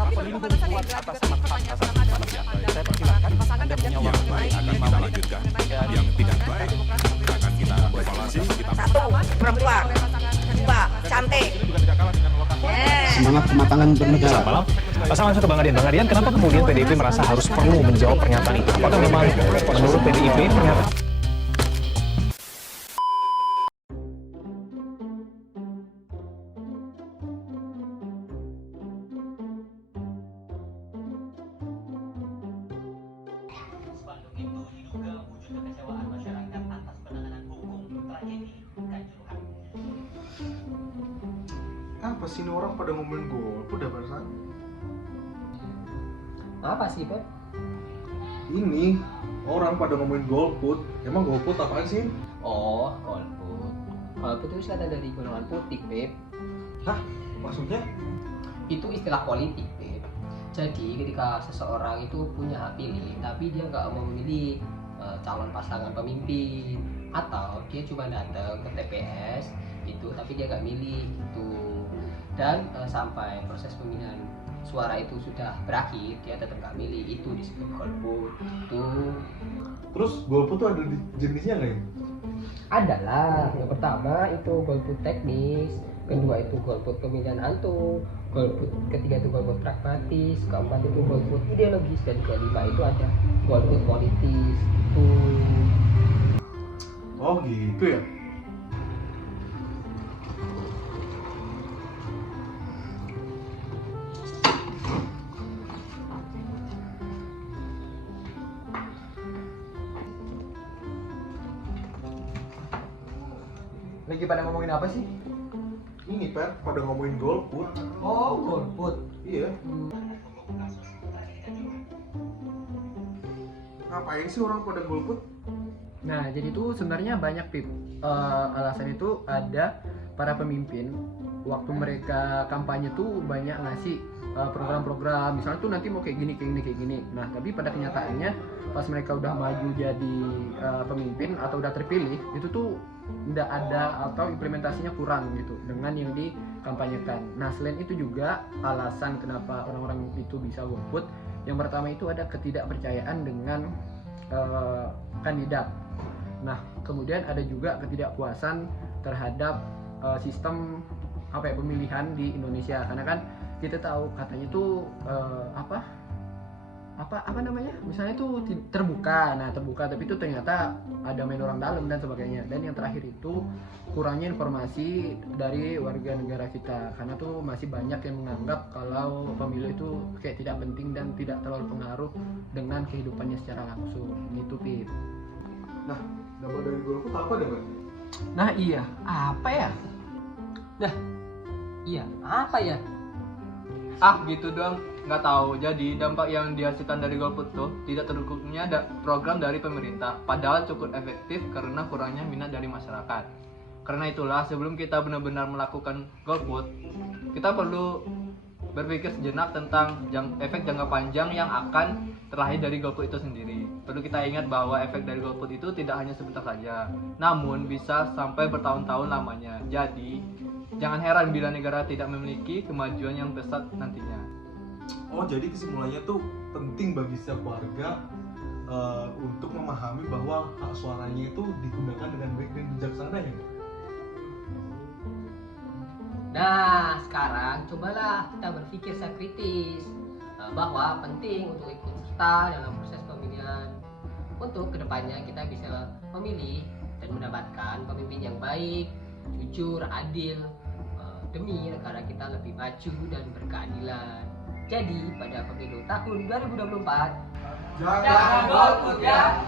tetap pelindung kuat atas hak-hak asasi manusia. Saya persilahkan Anda punya Yang waktu baik akan lima kita menit. lanjutkan, yang tidak baik akan kita evaluasi. Satu, perempuan. Dua, cantik. Semangat kematangan bernegara. Selamat malam. Saya langsung ke Bang Adian. Bang Adian, kenapa kemudian PDIP merasa harus perlu menjawab pernyataan itu? Apakah memang menurut PDIP pernyataan Spanduk itu diduga wujud kekecewaan masyarakat atas penanganan hukum tragedi Kanjuruhan. Apa sih ini orang pada ngomongin golput dah barusan? Apa sih, Pep? Ini orang pada ngomongin golput. Emang golput apaan sih? Oh, golput. Golput itu singkatan dari golongan putih, Pep. Hah? Maksudnya? Itu istilah politik, Pep. Jadi ketika seseorang itu punya hak pilih, tapi dia nggak mau memilih calon pasangan pemimpin, atau dia cuma datang ke TPS itu, tapi dia nggak milih itu, dan sampai proses pemilihan suara itu sudah berakhir, dia tetap nggak milih, itu disebut golput. Itu Terus golput tuh ada jenisnya nggak ya? adalah yang pertama itu golput teknis, kedua itu golput pemilihan hantu, golput ketiga itu golput pragmatis, keempat itu golput ideologis, dan kelima itu ada golput politis. Itu Oh gitu ya? Lagi pada ngomongin apa sih? Ini Per, pada ngomongin golput. Oh, golput. Iya. Ngapain sih orang pada golput? Nah, jadi itu sebenarnya banyak, Pip. Alasan itu ada para pemimpin waktu mereka kampanye tuh banyak ngasih program-program, misalnya tuh nanti mau kayak gini, kayak gini, kayak gini. Nah, tapi pada kenyataannya pas mereka udah maju jadi pemimpin atau udah terpilih, itu tuh tidak ada atau implementasinya kurang gitu dengan yang dikampanyekan. Nah, selain itu juga alasan kenapa orang-orang itu bisa golput, yang pertama itu ada ketidakpercayaan dengan kandidat. Nah, kemudian ada juga ketidakpuasan terhadap sistem pemilihan di Indonesia, karena kan kita tahu katanya tuh apa namanya, misalnya tuh terbuka. Nah, terbuka tapi itu ternyata ada main orang dalam dan sebagainya. Dan yang terakhir itu kurangnya informasi dari warga negara kita, karena tuh masih banyak yang menganggap kalau pemilu itu kayak tidak penting dan tidak terlalu pengaruh dengan kehidupannya secara langsung gitu, Pip. Nah, dampak dari golput apa deh, Pak? Nah, iya, apa ya? iya apa ya? Gitu doang, nggak tahu. Jadi dampak yang dihasilkan dari golput tuh tidak terdukungnya ada program dari pemerintah, padahal cukup efektif karena kurangnya minat dari masyarakat. Karena itulah sebelum kita benar-benar melakukan golput, kita perlu berpikir sejenak tentang efek jangka panjang yang akan terlahir dari golput itu sendiri. Perlu kita ingat bahwa efek dari golput itu tidak hanya sebentar saja, namun bisa sampai bertahun-tahun lamanya. Jadi jangan heran bila negara tidak memiliki kemajuan yang pesat nantinya. Oh, jadi kesimpulannya tuh penting bagi setiap warga untuk memahami bahwa hak suaranya itu digunakan dengan baik dan bijaksana ya. Nah, sekarang cobalah kita berpikir secara kritis bahwa penting untuk ikut serta dalam proses pemilihan, untuk kedepannya kita bisa memilih dan mendapatkan pemimpin yang baik, jujur, adil, demi negara kita lebih maju dan berkeadilan. Jadi pada pemilu tahun 2024, Jangan golput ya.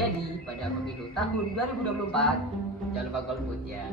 jadi pada pemilu tahun 2024, jangan lupa golput ya.